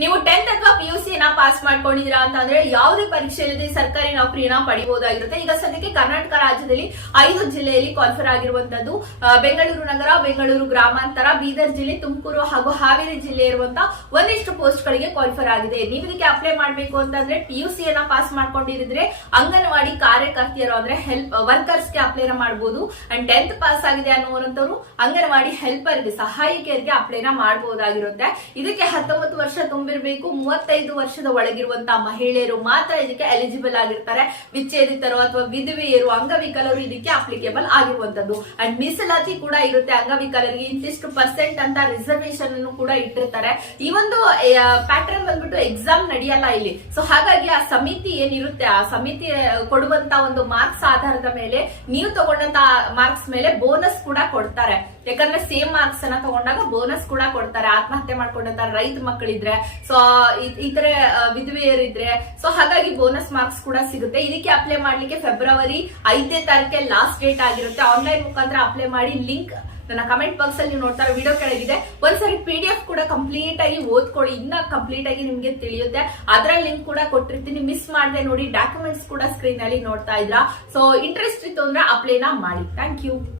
ನೀವು 10th ಅಥವಾ PUC pass ಮಾಡ್ಕೊಂಡಿದ್ದೀರಾ ಅಂತಂದ್ರೆ ಯಾವುದೇ ಪರೀಕ್ಷೆಯಲ್ಲಿ ಸರ್ಕಾರಿ ನೌಕರಿಯನ್ನ ಪಡಿಬಹುದಾಗಿರುತ್ತೆ. ಈಗ ಸದ್ಯಕ್ಕೆ ಕರ್ನಾಟಕ ರಾಜ್ಯದಲ್ಲಿ 5 ಜಿಲ್ಲೆಯಲ್ಲಿ ಕ್ವಾಲಿಫೈ ಆಗಿರುವಂತದ್ದು ಬೆಂಗಳೂರು ನಗರ, ಬೆಂಗಳೂರು ಗ್ರಾಮಾಂತರ, ಬೀದರ್ ಜಿಲ್ಲೆ, ತುಮಕೂರು ಹಾಗೂ ಹಾವೇರಿ ಜಿಲ್ಲೆ ಇರುವಂತಹ ಒಂದಿಷ್ಟು ಪೋಸ್ಟ್ ಗಳಿಗೆ ಕ್ವಾಲಿಫೈ ಆಗಿದೆ. ನೀವು ಇದಕ್ಕೆ ಅಪ್ಲೈ ಮಾಡಬೇಕು ಅಂತಂದ್ರೆ PUC ಪಾಸ್ ಮಾಡ್ಕೊಂಡಿದ್ರೆ ಅಂಗನವಾಡಿ ಕಾರ್ಯಕರ್ತೆಯರು ಅಂದ್ರೆ ಹೆಲ್ಪ್ ವರ್ಕರ್ಸ್ ಗೆ ಅಪ್ಲೈನ ಮಾಡಬಹುದು. ಅಂಡ್ 10th ಪಾಸ್ ಆಗಿದೆ ಅನ್ನುವಂತವ್ರು ಅಂಗನವಾಡಿ ಹೆಲ್ಪರ್ ಗೆ ಸಹಾಯಕಿಯರಿಗೆ ಅಪ್ಲೈನ ಮಾಡಬಹುದಾಗಿರುತ್ತೆ. ಇದಕ್ಕೆ 19 ವರ್ಷ ತುಂಬಿರಬೇಕು. 35 ವರ್ಷದ ಒಳಗಿರುವಂತಹ ಮಹಿಳೆಯರು ಮಾತ್ರ ಇದಕ್ಕೆ ಎಲಿಜಿಬಲ್ ಆಗಿರ್ತಾರೆ. ವಿಚ್ಛೇದಿತರು ಅಥವಾ ವಿಧವೆಯರು, ಅಂಗವಿಕಲರು ಇದಕ್ಕೆ ಅಪ್ಲಿಕೇಬಲ್ ಆಗಿರುವಂತದ್ದು. ಅಂಡ್ ಮೀಸಲಾತಿ ಕೂಡ ಇರುತ್ತೆ. ಅಂಗವಿಕಲರಿಗೆ ಇಂತಿಷ್ಟು % ಅಂತ ರಿಸರ್ವೇಶನ್ ಅನ್ನು ಕೂಡ ಇಟ್ಟಿರ್ತಾರೆ. ಈ ಒಂದು ಪ್ಯಾಟರ್ನ್ ಬಂದ್ಬಿಟ್ಟು ಎಕ್ಸಾಮ್ ನಡೆಯಲ್ಲ ಇಲ್ಲಿ. ಸೊ ಹಾಗಾಗಿ ಆ ಸಮಿತಿ ಏನಿರುತ್ತೆ, ಆ ಸಮಿತಿ ಕೊಡುವಂತ ಒಂದು ಮಾರ್ಕ್ಸ್ ಆಧಾರದ ಮೇಲೆ ನೀವು ತಗೊಂಡಂತ ಮಾರ್ಕ್ಸ್ ಮೇಲೆ ಬೋನಸ್ ಕೂಡ ಕೊಡ್ತಾರೆ. ಯಾಕಂದ್ರೆ ಸೇಮ್ ಮಾರ್ಕ್ಸ್ ಅನ್ನ ತಗೊಂಡಾಗ ಬೋನಸ್ ಕೂಡ ಕೊಡ್ತಾರೆ. ಆತ್ಮಹತ್ಯೆ ಮಾಡ್ಕೊಂಡಂತ ರೈತ ಮಕ್ಕಳಿದ್ರೆ, ಸೊ ಇತರೆ ವಿಧವೆಯರಿದ್ರೆ, ಸೊ ಹಾಗಾಗಿ ಬೋನಸ್ ಮಾರ್ಕ್ಸ್ ಕೂಡ ಸಿಗುತ್ತೆ. ಇದಕ್ಕೆ ಅಪ್ಲೈ ಮಾಡ್ಲಿಕ್ಕೆ ಫೆಬ್ರವರಿ 5ನೇ ತಾರೀಕೆ ಲಾಸ್ಟ್ ಡೇಟ್ ಆಗಿರುತ್ತೆ. ಆನ್ಲೈನ್ ಮುಖಾಂತರ ಅಪ್ಲೈ ಮಾಡಿ. ಲಿಂಕ್ ನನ್ನ ಕಮೆಂಟ್ ಬಾಕ್ಸ್ ಅಲ್ಲಿ ನೀವು ನೋಡ್ತಾರೆ, ವಿಡಿಯೋ ಕೆಳಗಿದೆ. ಒಂದ್ಸರಿ PDF ಕೂಡ ಕಂಪ್ಲೀಟ್ ಆಗಿ ಓದ್ಕೊಳ್ಳಿ, ಇನ್ನ ಕಂಪ್ಲೀಟ್ ಆಗಿ ನಿಮ್ಗೆ ತಿಳಿಯುತ್ತೆ. ಅದರ ಲಿಂಕ್ ಕೂಡ ಕೊಟ್ಟಿರ್ತೀನಿ, ಮಿಸ್ ಮಾಡದೆ ನೋಡಿ. ಡಾಕ್ಯುಮೆಂಟ್ಸ್ ಕೂಡ ಸ್ಕ್ರೀನ್ ಅಲ್ಲಿ ನೋಡ್ತಾ ಇದ್ರಾ. ಸೊ ಇಂಟ್ರೆಸ್ಟ್ ಇತ್ತು ಅಂದ್ರೆ ಅಪ್ಲೈನ ಮಾಡಿ. Thank you.